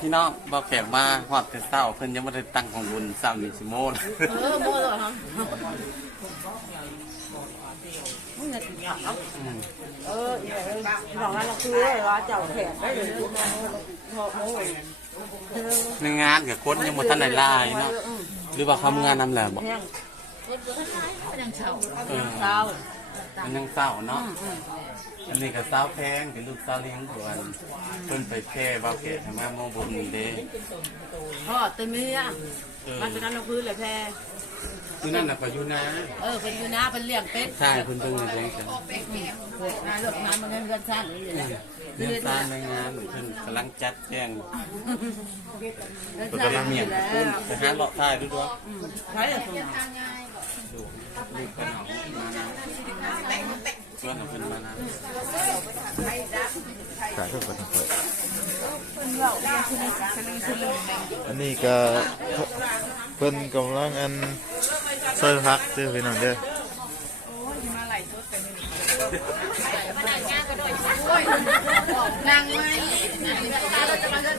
พี่น้องบอกแขกมาหอดแต่เศร้าเพิ่นยังไม่ได้ตั้งของบุญสามนิสิโมนเออโม่เลยครับมึงเงินเอาเออหลอกนั้นเราคือว่าเจ้าแขกได้เลยพอโม่ในงานกับคนยังบ่ทันได้ลายเนาะหรือว่าเขามงานนำแหละบอกยังเช่าเออเช่ายังเศร้าเนาะ อันนี้ก็สาวแพงเป็นลูกสาวเลี้ยงก่อนเพิ่นไปแค่ว่าแก่ทำงานโมบุญนี่เด้พ่อเต็มเมียเออมาจากนั้นเราพื้นเลยแพ้คือนั่นน่ะก็อยู่นะเออเป็นอยู่นะเป็นเลี้ยงเป็ดใช่เพิ่นเบิ่งในเรื่องกันงานเลิกงานมันเงินเงินสร้างนี่เลยเรื่องการในงานเพิ่นกำลังจัดแจงเงินเพิ่นสร้างกำลังเมียนแล้คุณวไปหาเลาะท้ายดูด้วยใช่เลยคุณดูลูกเพิ่นเอามานะ ชวนเอาเพิ่นมานะขายเท่ากันเปิดอันนี้ก็เพิ่นกำลังอันซอยพักเด้อพี่น้องเด้อนางไงเราจะมาเงิน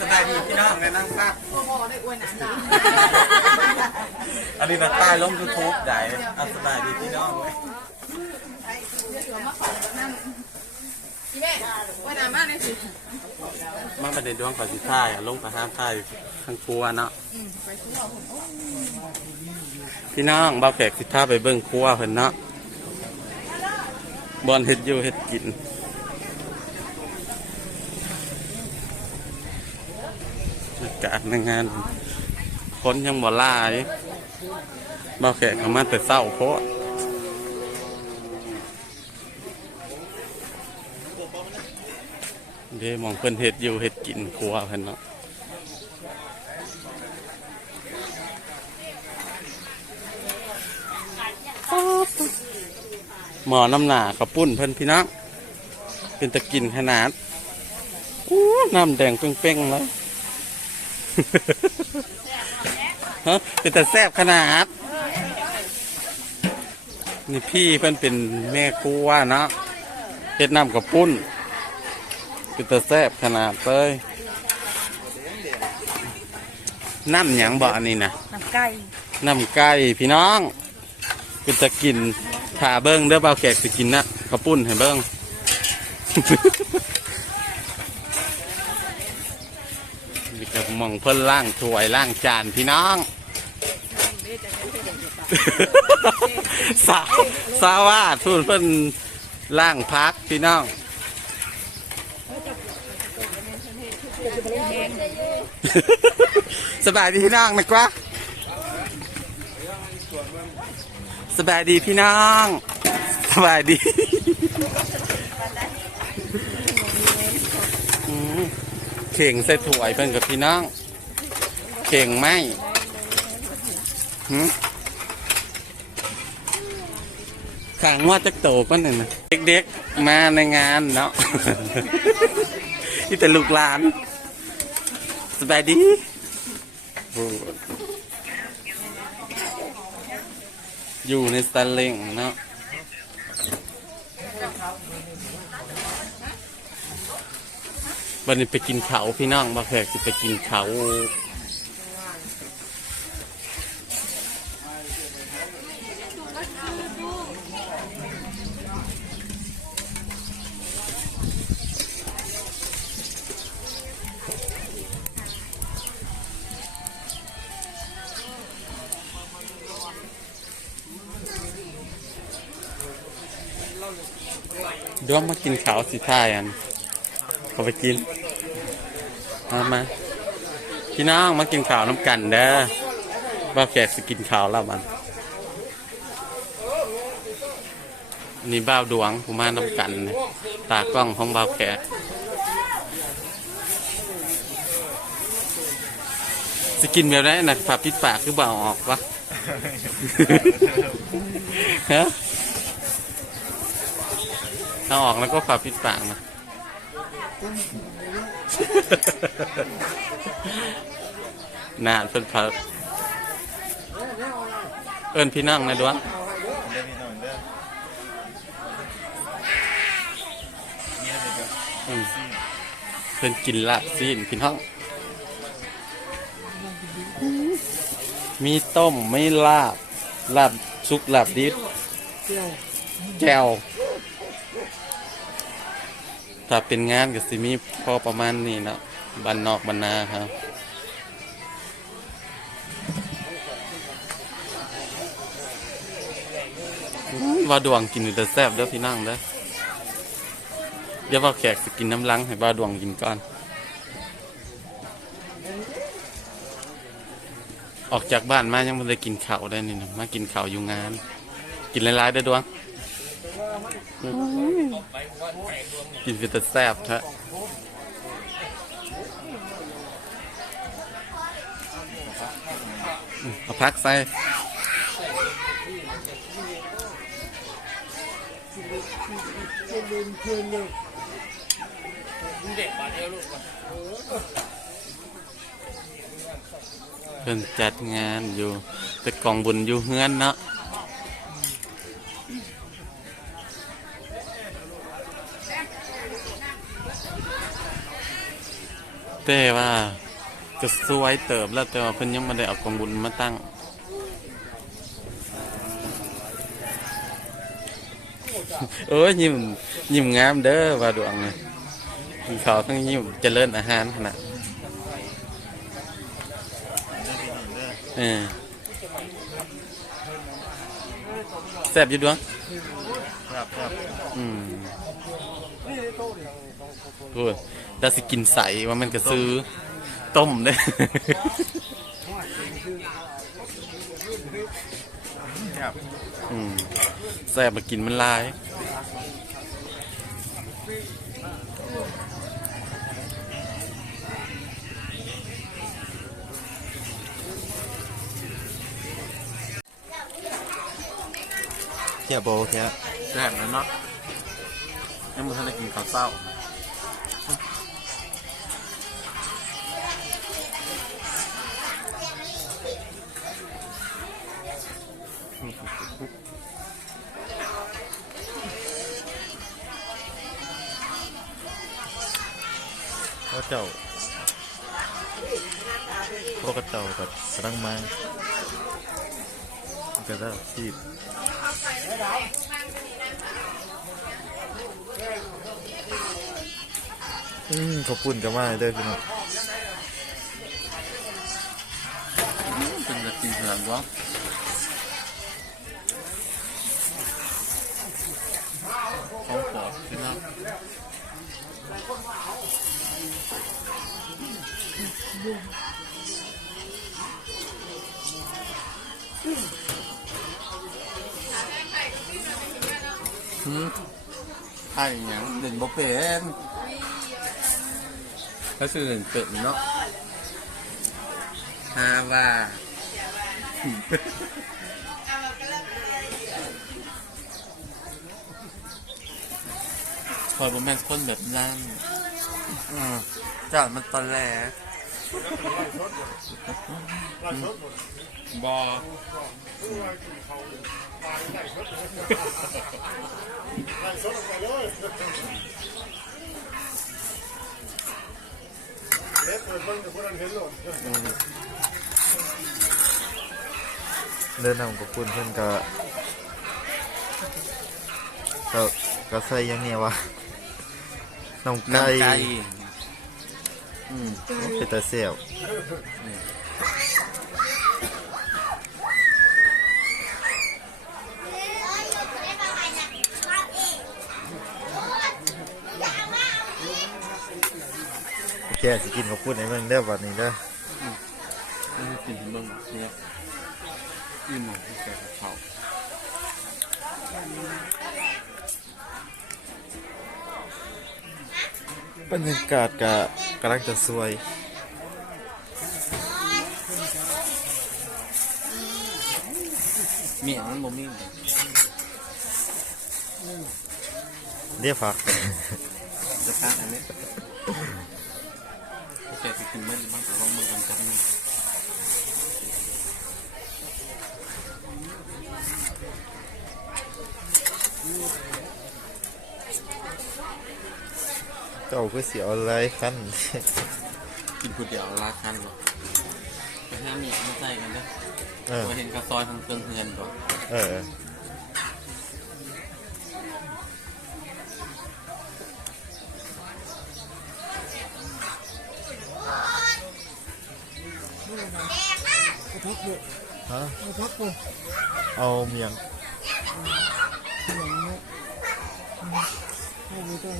สบายดีพี่น้องแนะนำครับอันนี้เราใต้ลงยูทูบได้เอาสบายดีพี่น้อง วันน้ำมากเลยสิมาประเด็นดวงก่อนสิท้ายอะลงไปห้ามท้ายทางครัวเนาะพี่น้องบ่าวแขกสิท้าไปเบิ่งครัวเพิ่นเนาะบอนเฮ็ดอยู่เฮ็ดกินอากาศในงานคนยังบ่ลายบ่าวแขกเข้ามาแต่เช้าโพด เด้มองเพิ่นเฮ็ดอยู่เฮ็ดกินครัวเพิ่นเนาะหมอน้ำหนากับปุ้นเพิ่นพี่น้องเป็นตะกินขนาดอู้น้ำแดงเป้งๆเลยฮะเป็นแต่แซ่บขนาด นี่พี่เพิ่นเป็นแม่ครัวเนาะเฮ็ดน้ำกับปุ้น เป็นแต่แซ่บขนาดเลยน้ำหยังบ่อันนี้นะน้ำไก่น้ำไก่พี่น้องเป็นตะกินขาเบิ้งเด้อเบาแขกสิกินนะข้าวปุ้นให้เบิ้งนี่ก็มองเพิ่นล่างถ้วยล่างจานพี่น้องสาวสาวาดพูดเพิ่นล่างพักพี่น้อง สบายดีพี่น้องนะกว่าสบายดีพี่น้อง สบายดีเข่งใส่ถ้วยเพิ่นกับพี่น้อง เข่งไหมขางว่าจะโตก็หนึ่งนะเด็กๆ มาในงานเนาะที่แต่ลูกหลาน สบายดีอยู่ในสตาร์เล็งเนาะวันนี้ไปกินเขาพี่น้องมาแขกจะไปกินเขา ดี๋ยวมากินขาวสิท่ายันเขาไปกินมามาพี่น้องมากินข้าวน้ำกันเด้อว่าแขกสิกินข้าวแล้วมัน นี่บ้าวดวงผมมาน้ำกันเนี่ยตากล้องของเบาแขกสกินแบบไหนนะฝาปิดปากคือเบาออกวะ ฮะ เอาออกแล้วก็ฝาปิดปากนะ นานเพิ่นพาเอิ้นพี่น้องนะดวงเด้อพี่น้องเด้อเนี่ยนี่ก็อืมเพิ่นกินลาบซีนพี่น้อง มีต้มไม่ลาบ ลาบซุกลาบดิบแก้ว ถ้าเป็นงานก็สิมีพอประมาณนี้เนาะบันนอกบันนาครับว่าดวงกินอยู่แต่แซ่บเด้อพี่น้องเด้อเดี๋ยวว่าแขกสกินน้ำลังให้ว่าดวงกินก่อน ออกจากบ้านมายังไม่ได้กินข้าวได้นี่นะมากินข้าวอยู่งาน กินหลายๆได้ดวง กินเป็นแต่แซ่บแท้อืมเอาพักใส่เพิ่นจัดงานอยู่แต่กองบุญอยู่เฮือนเนาะ แต่ว่าจะสวยเติบแล้วแต่ว่าเพิ่นยังไม่ได้เอากองบุญมาตั้งเอ้ยยิ้มยิ้มงามเด้อว่าดวงนี่เขาทั้งยิ้มเจริญอาหารขนาดเด้อพี่น้องเด้อเออแซ่บอยู่ดวงครับครับอืมโอ้ ยแต่สิกินใสว่ามันก็ซื้อต้มเด้ครับอืมแซ่บมากินมันหลายเทียบโบแค่แซ่บนะเนาะยังไม่ทันได้กินข้าวเศร้า เจ้าพวกกระเจ้ากับกำลังมาก็ได้ที่อืมขอบคุณกันมากเด้อพี่น้องเป็นจะกินเหมือนวะ ไอ้หยังเด่นบ่เป็นก็คือเด่นเป็นเนาะฮาว่าคอยบ่แม่นคนแบบนั้นอืมจอดมันตอนแรก บอเดินทางขอบคุณเพื่อนก็ก็ก็ใส่อยังเนี้ยวะน้ำไก่น้ำไก่ อืมเป็นตาเสียวโอเคสิกินขอบคุณในเมืองเด้อวันนี้เด้อไม่ได้กินที่เมืองเนี่ยอิ่มที่แกกับเขาบรรยากาศกะกำลังจะสวยเมียมันบ่ มีเรียกผักจ เจ้าก็เสียอะไรคันกินผู้เดียวราคันหรอไปห้าเมียมาใส่กันเด้อเออว่าเห็นกระซอยของเครื่องเงินบ่เออพักเถอะฮะพักเถอะเอาเมียงอย่างนี้ให้ดู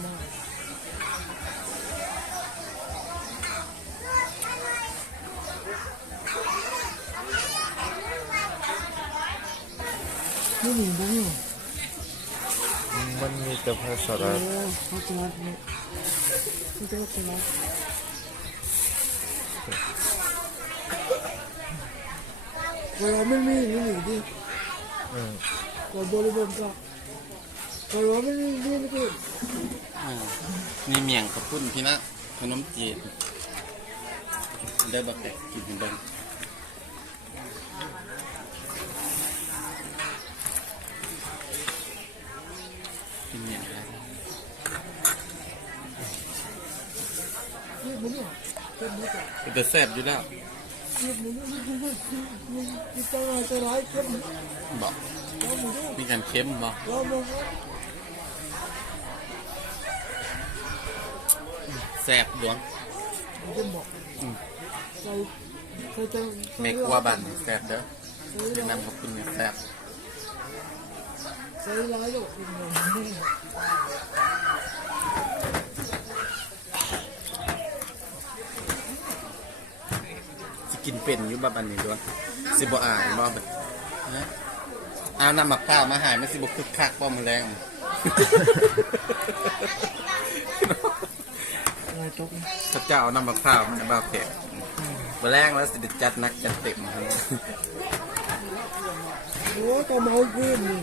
ตัวหน้านี่หนีบุ้งอยู่มันมีแต่ภาษาเออเขาจะรัดเนี่ยเขาจะรัดจะรัดเวลาไม่มีนี่หนีดิเออก่อนบริบทก็เวลาไม่มีนี่ไม่กินนี่เมียงกับปุ้นพี่นะขนมจีบได้บักแตกกินเบิ่งกินเมียงแล้ว นี่บุ้งอยู่ เป็นบุ้งจ้ะเป็นแต่แซ่บอยู่แล้วนี่บุ้งนี่นี่ตัวอะไรตัวร้ายเก็บบอกแล้วมึงด้วยมีการเค็มบอกแล้วมึงแซ่บหลวงจะบอกใส่ใส่จะเมกว่าบันแซ่บเด้อเวียดนามขอบคุณเนี่ยแซ่บใส่ร้ายอยู่อีกหน่อย สิ กินเป็นอยู่แบบอันนี้ด้วยสิบ่อายบ่แบบนะเอาน้ำมะพร้าวมาใหายมันสิบ่คึกคักบ่มื้อแรงอะไรตกพระเจ้าเอาน้ำมะพร้าวมาให้บ่าวแขกมื้อแรงแล้วสิได้จัดหนักจัดเต็มครับโอ้ตัวเมาขึ้นนี่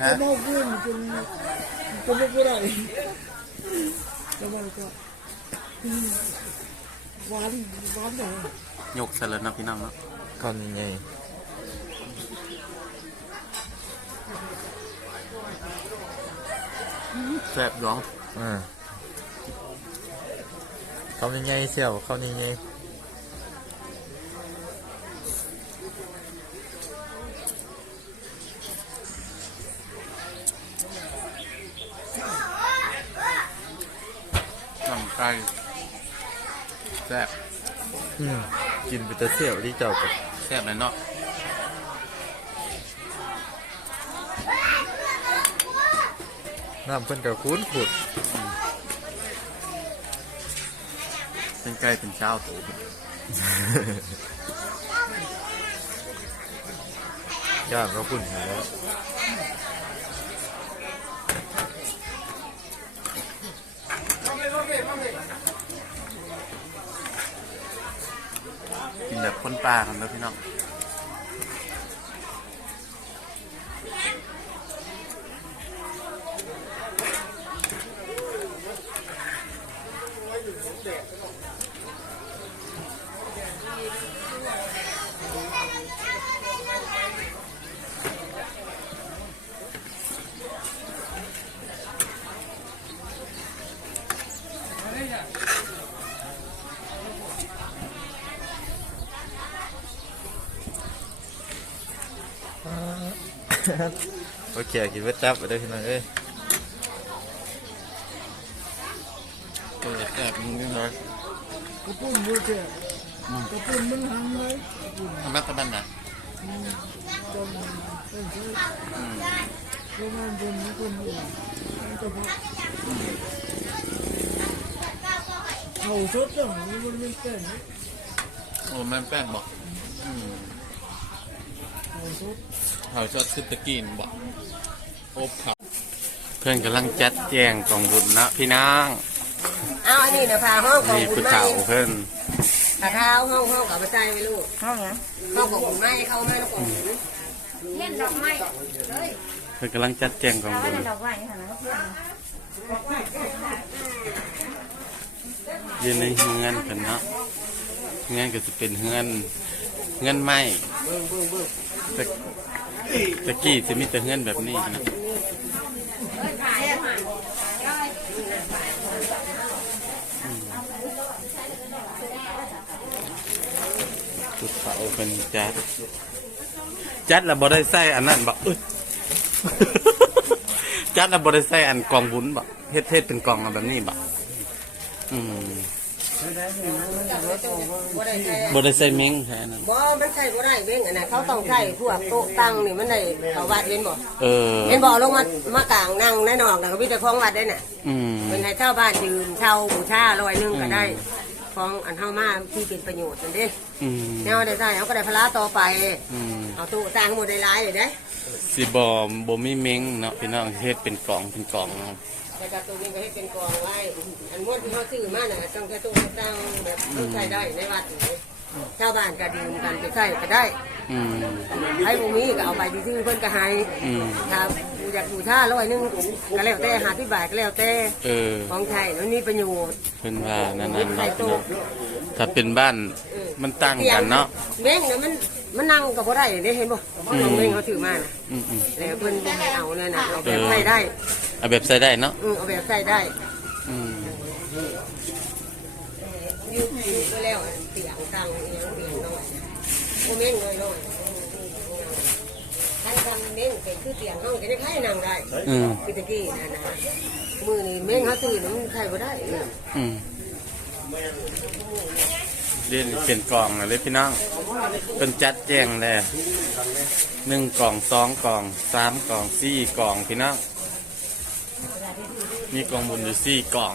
ตัวเมาขึ้นจนจนไม่ได้แล้วมันก็หวานหวานหน่อย ยกซะแล้วนะพี่น้องเนาะก่อนยังไงแซ่บหลวงอ่าเขายังไงเสี่ยวเขายังไแต่เสี่ยวที่เจ้ากับแซ่บเลยเนาะน้ำเพิ่นกับคุ้นขุดเป็นไก่เป็นเช้าตูย่างก็ขุ่นอยู่แล้ว กินแบบ คนปลากันเด้อพี่น้อง โอเคกินไว้จับไปได้พี่น้องเอ้ยเออแซ่บนิดหน่อยกระปุ่นดูเถอะกระปุ่นมันหันเลยกระปุ่นทำแม่ตะบันนะจนเป็นเชื้อโรงงานเป็นกระปุ่นอยู่กระเพาะเขาชดจังมันไม่เป็นโอ้แม่นแป้นบอก เขาชอบขึ้นตะกินบอกโอบเขาเพื่อนกำลังจัดแจงกล่องบุญนะพี่นางเอาอันนี้นะพาห้องของบุผู้ญไม้เฒ่าเพิ่อนพาเท้าห้องห้องกับพระใจไว้ลูกห้องเนี้ยห้องของบุญไม้เข้ามาแล้วของบุญเล่นดอกไม้เพิ่นกำลังจัดแจงกองบุญเป็นดอกไม้ค่ะนะยืนในเฮือนเพิ่นเนาะเฮือนก็สิเป็นเฮือนเฮือนไม้ ต่ตะกี้จะมีแต่เฮือนแบบนี้นะจุดเสาเป็นจัดจัดแล้วบ่ได้ใส่อันนั้นบ่เอ้ยจัดแล้วบ่ได้ใส่อันกองบุญบ่เฮ็ดเฮ็ดเป็นกองแบบนี้บ่อืม บ่ได้ใช้บ่ได้ใส่เม้งแค่นั้นบ่มันใช่บ่ได้เว้งอันนั้นเขาต้องใช้พวกโต๊ะตั้งนี่มันได้เขาวัดเห็นบ่เออเห็นบ่ลงมามากลางนั่งแน่นอนแล้วก็มีแต่ของวัดได้น่ะอืมเป็นให้เช่าบ้านยืมเช่าบูชาร้อยหนึงก็ได้ของอันเฮามาที่เป็นประโยชน์นั่นเด้อืมแนวได้ใช้เขาก็ได้พละต่อไปอืมเอาตู้ตั้งหมดได้หลายเลยเด้สิบ่บ่มีเม้งเนาะพี่น้องเฮ็ดเป็นกองเป็นกองเนาะแต่กระตุ้นนี่ก็ให้เป็นกองไว้อัน ม้วนที่เขาซื้อมาน่ะต้องแค่ตู้ตั้งแบบต้องใช้ได้ในวัดนี่ชาวบ้านก็ดื่มกันไปใช้ก็ได้อืมไอ้พวกนี้ก็เอาไปที่เพิ่นก็ให้อืมถ้าอยากดูท่าร้อยหนึงก็แล้วแต่หาที่บาทก็แล้วแต่เออของใช้แล้วมีประโยชน์เพิ่นว่านั่นน่ะเนาะพี่น้องถ้าเป็นบ้านมันตั้งกันเนาะเม้งน่ะมันมันนั่งก็บ่ได้เด้เห็นบ่ของเม้งเขาถือมาน่ะอืมอืมแล้วเพิ่นบ่ให้เอาเนี่ยน่ะเอาแบบใช้ได้เอาแบบใส่ได้เนาะ อือเอาแบบใช้ได้ อืม อยู่อยู่ก็แล้วเตียงตังอียงเตียงน้อยบ่เม้งน้อยน้อยท่านทำเม้งเป็นคือเตียงเฮาจะได้ใครนั่งได้อืมคือตะกี้นั่นะมือนี้เม้งเขาซื้อน่ะมันใช้บ่ได้อืมเรียนเป็นกล่องนะเลยพี่น้องเป็นจัดแจงแล้วหนึ่งกล่องสองกล่องสามกล่องสี่กล่องพี่น้องมีกล่องบุญอยู่สี่กล่อง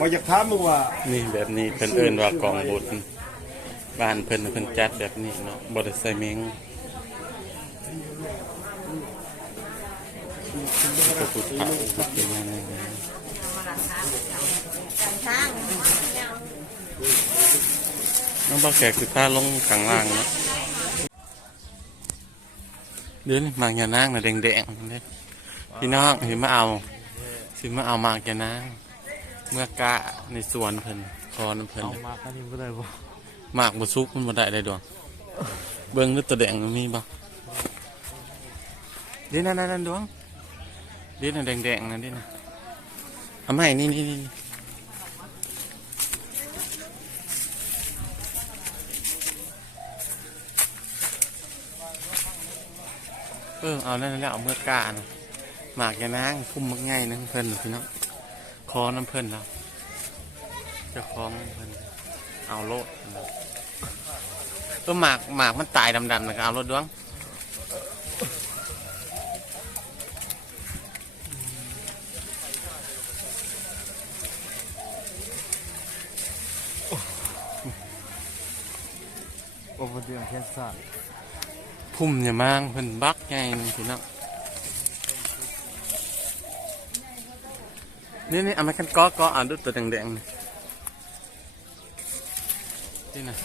อยากถามมึงว่านี่แบบนี้เพิ่นเอิ้นว่ากล่องบุญบ้านเพิ่นเพิ่นจัดแบบนี้เนาะบริษัทเมงพระพุทธเจ้าเป็นยังไงช้างน้องบ้าแขกคือข้าลงข้างล่างเนาะเดี๋ยวนี้หมากยานางน่ะแดงๆเนี่ยพี่น้องสิมาเอาสิมาเอามากยานาง เมื่อกะในสวนเพิ่นคอน้ำเพิ่นเอามาอันนี้บ่ได้บ่หมากบ่ซุกมันบ่ได้เลยดวงเบิ่งนึกตัวแดงมันมีบ่เดี๋ยวนั่นนั่นๆๆดวงเดี๋ยวนั่นแดงๆนั่นเดินะทำให้นี่นี่นี่เออเอานั่นแล้วเอาเมื่อกานะหมากยานางพุ่มมักง่ายนะเพิ่นพี่น้อง คอน้ำเพิ่นแล้วจะคล้องเพิ่นเอาโลดเออหมากหมากมันตายดำๆนะก็เอาโลดดวงโอ้บ่เดือนแค่ซาดพุ่มอย่ามางเพิ่นบักไงนึงพี่น้อ นี่นี่เอามาคันก้อก้ออ่านดูตัวแดงๆนี่นี่นะ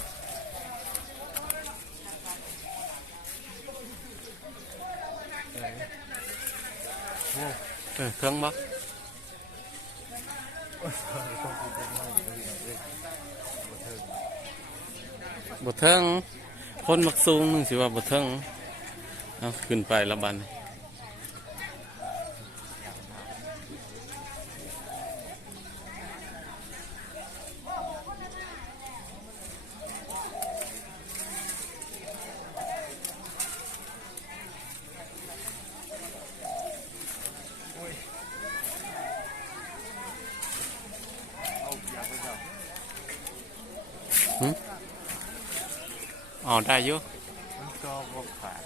เออเครื่องบักบทเทิงคนมักสูงนึงสิว่าบทเทิงเอาขึ้นไปและบัดน ได้อยู่มันก็บ่ขาด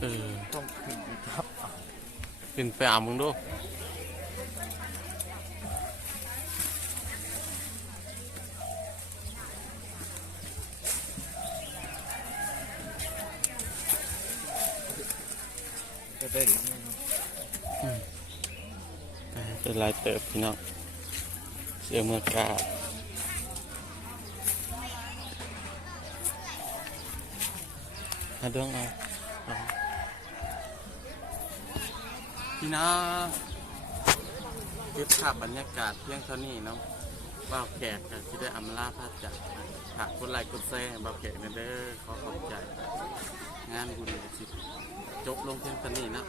เออต้องขึ้นอีกครับขึ้นไปเอามึงดูก็ได้อีกเป็นลายเติบพี่น้องเสียเมื่อกา หาดวงเอาเอาพี่น้องเก็บภาพบรรยากาศเพียงเท่านี้เนาะบ่าวแขกกันที่ได้อำลาพระจักรฝากคนไลค์คนแซ่บ่าวแขกนะเด้อขอขอบใจ งานบุญสิจบลงเพียงเท่านี้นะ